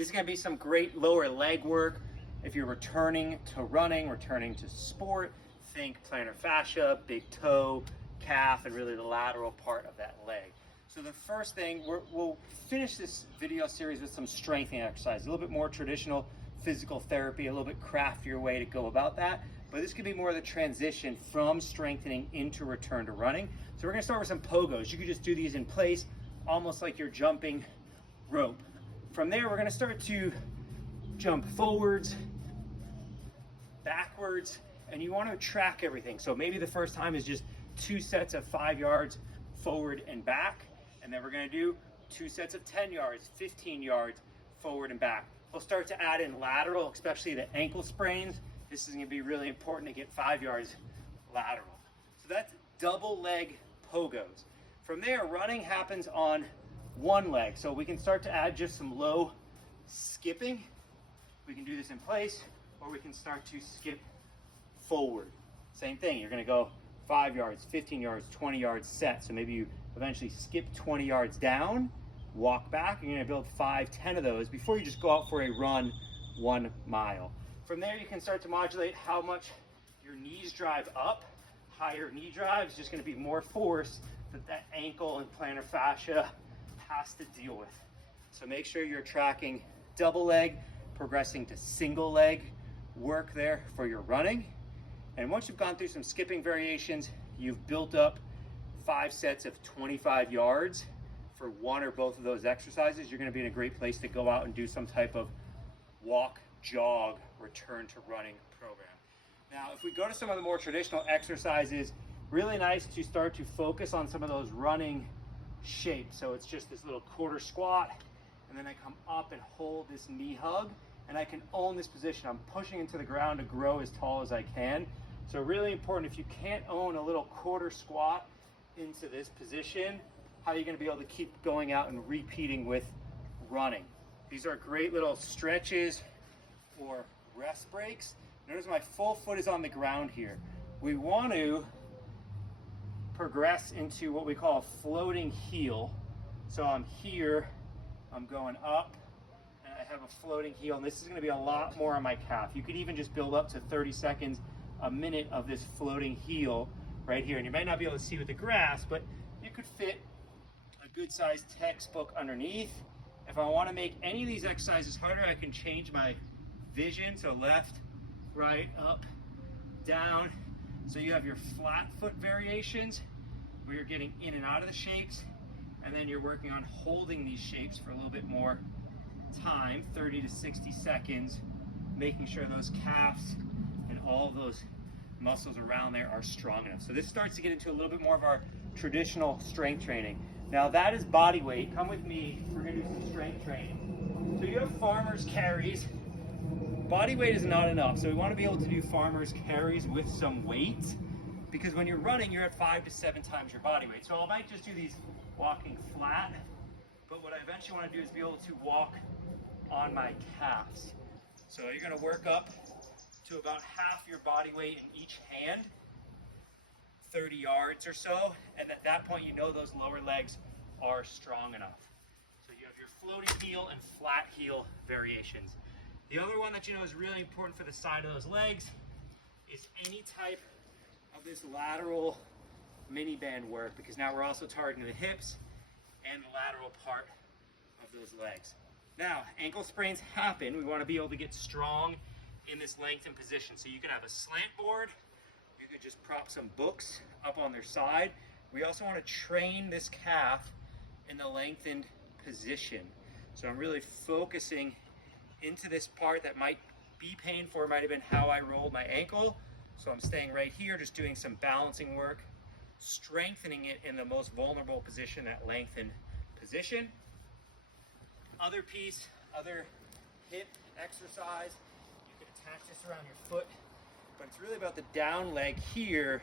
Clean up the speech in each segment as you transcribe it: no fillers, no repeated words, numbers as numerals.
This is gonna be some great lower leg work. If you're returning to running, returning to sport, think plantar fascia, big toe, calf, and really the lateral part of that leg. So the first thing, we'll finish this video series with some strengthening exercise, a little bit more traditional physical therapy, a little bit craftier way to go about that. But this could be more of the transition from strengthening into return to running. So we're gonna start with some pogos. You could just do these in place, almost like you're jumping rope. From there, we're gonna start to jump forwards, backwards, and you wanna track everything. So maybe the first time is just 2 sets of 5 yards forward and back. And then we're gonna do 2 sets of 10 yards, 15 yards forward and back. We'll start to add in lateral, especially the ankle sprains. This is gonna be really important to get 5 yards lateral. So that's double leg pogos. From there, running happens on one leg. So we can start to add just some low skipping. We can do this in place, or we can start to skip forward. Same thing, you're gonna go 5 yards, 15 yards, 20 yards set. So maybe you eventually skip 20 yards down, walk back. You're gonna build 5, 10 of those before you just go out for a run 1 mile. From there, you can start to modulate how much your knees drive up. Higher knee drive is just gonna be more force that ankle and plantar fascia has to deal with. So make sure you're tracking double leg, progressing to single leg work there for your running. And once you've gone through some skipping variations, you've built up 5 sets of 25 yards for one or both of those exercises. You're gonna be in a great place to go out and do some type of walk, jog, return to running program. Now, if we go to some of the more traditional exercises, really nice to start to focus on some of those running shapes. So it's just this little quarter squat, and then I come up and hold this knee hug, and I can own this position. I'm pushing into the ground to grow as tall as I can. So really important, if you can't own a little quarter squat into this position, how are you gonna be able to keep going out and repeating with running? These are great little stretches or rest breaks. Notice my full foot is on the ground here. We want to progress into what we call a floating heel. So I'm here, I'm going up, and I have a floating heel, and this is gonna be a lot more on my calf. You could even just build up to 30 seconds, a minute of this floating heel right here. And you might not be able to see with the grass, but you could fit a good sized textbook underneath. If I wanna make any of these exercises harder, I can change my vision. So left, right, up, down. So you have your flat foot variations where you're getting in and out of the shapes, and then you're working on holding these shapes for a little bit more time, 30 to 60 seconds, making sure those calves and all of those muscles around there are strong enough. So this starts to get into a little bit more of our traditional strength training. Now that is body weight. Come with me, we're gonna do some strength training. So you have farmer's carries. Body weight is not enough, so we want to be able to do farmer's carries with some weight, because when you're running, you're at 5 to 7 times your body weight. So I might just do these walking flat, but what I eventually want to do is be able to walk on my calves. So you're going to work up to about half your body weight in each hand, 30 yards or so, and at that point you know those lower legs are strong enough. So you have your floating heel and flat heel variations. The other one that you know is really important for the side of those legs is any type of this lateral mini band work, because now we're also targeting the hips and the lateral part of those legs. Now, ankle sprains happen. We want to be able to get strong in this lengthened position. So you can have a slant board. You could just prop some books up on their side. We also want to train this calf in the lengthened position. So I'm really focusing into this part that might be painful, or might have been how I rolled my ankle. So I'm staying right here, just doing some balancing work, strengthening it in the most vulnerable position, that lengthened position. Other piece, other hip exercise, you can attach this around your foot, but it's really about the down leg here,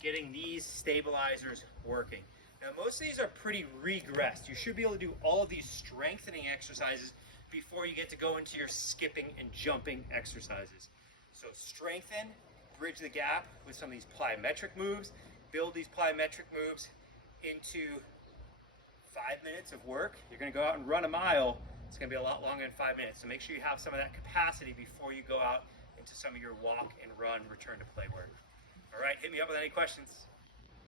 getting these stabilizers working. Now most of these are pretty regressed. You should be able to do all of these strengthening exercises before you get to go into your skipping and jumping exercises. So strengthen, bridge the gap with some of these plyometric moves, build these plyometric moves into 5 minutes of work. You're gonna go out and run a mile. It's gonna be a lot longer than 5 minutes. So make sure you have some of that capacity before you go out into some of your walk and run, return to play work. All right, hit me up with any questions.